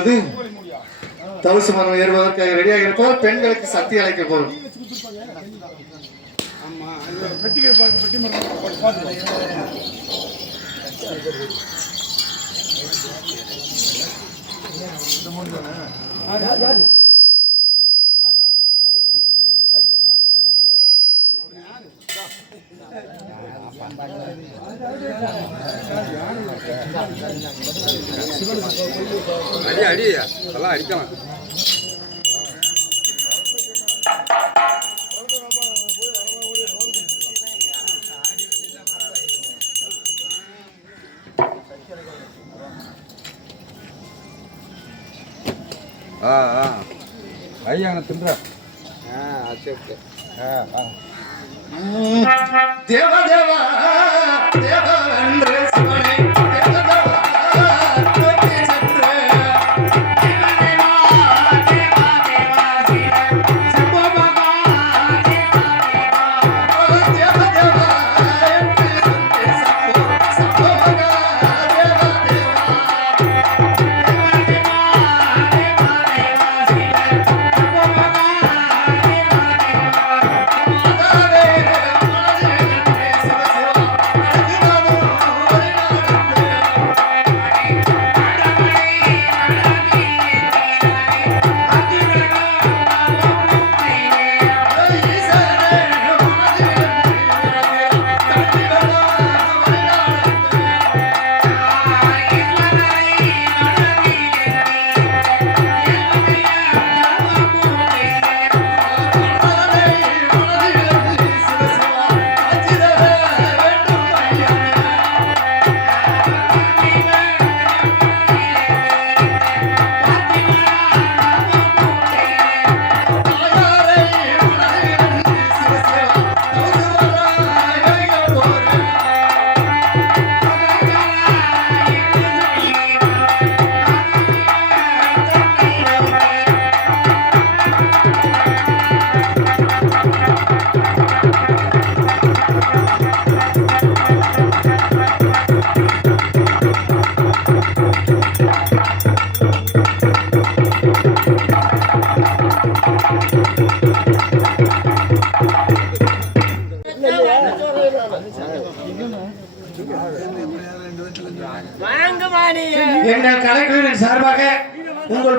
பொழுது தவசு மரம் ஏறுவதற்காக ரெடியாக இருப்பதால் பெண்களுக்கு சக்தி அழைக்க போதும் அடி அடி. அதெல்லாம் அடிக்கலாம். ஆ ஆ. ஐயா தின்ற? ஆ சரி. ஆ ஆ. Deva, deva! எங்கள் கலைக்குழுவின் சார்பாக உங்கள்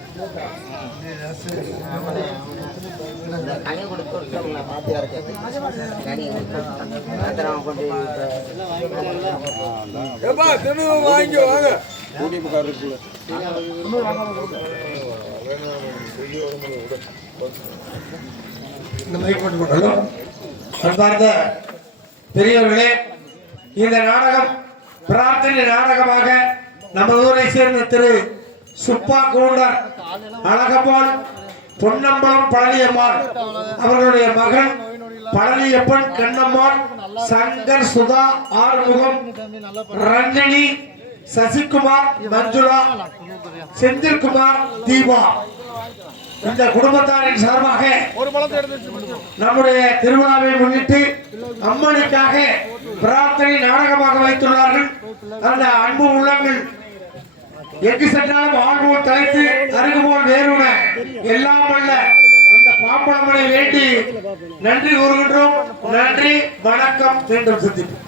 கொண்டு வாங்கி வாங்க குடிப்புக்காரருக்குள்ள ஹலோ அன்பார்ந்த பெரியவர்களே இந்த நாடகம் பிரார்த்தனை நாடகமாக நம்ம ஊரை சேர்ந்த திரு சுப்பா கவுண்டர் அழகப்பான் பொன்னம்பலம் பழனியம்மாள் அவர்களுடைய மகன் பழனியப்பன் கண்ணம்மாள் சங்கர் சுதா ஆறுமுகம் ரஞ்சினி சசிகுமார் மஞ்சுளா செந்தில்குமார் தீபா. இந்த குடும்பத்தாரின் சார்பாக நம்முடைய திருவிழாவை முன்னிட்டு அம்மனுக்காக பிரார்த்தனை நாடகமாக வைத்துள்ளார்கள். அந்த அன்பு உள்ளங்கள் எக்கு சென்றாலும் ஆள்போல் தலைத்து அருகுபோல் வேறுன எல்லாம் அல்ல. அந்த பாம்பளமனை வேண்டி நன்றி கூறுகின்றோம். நன்றி வணக்கம். மீண்டும் சந்திப்போம்.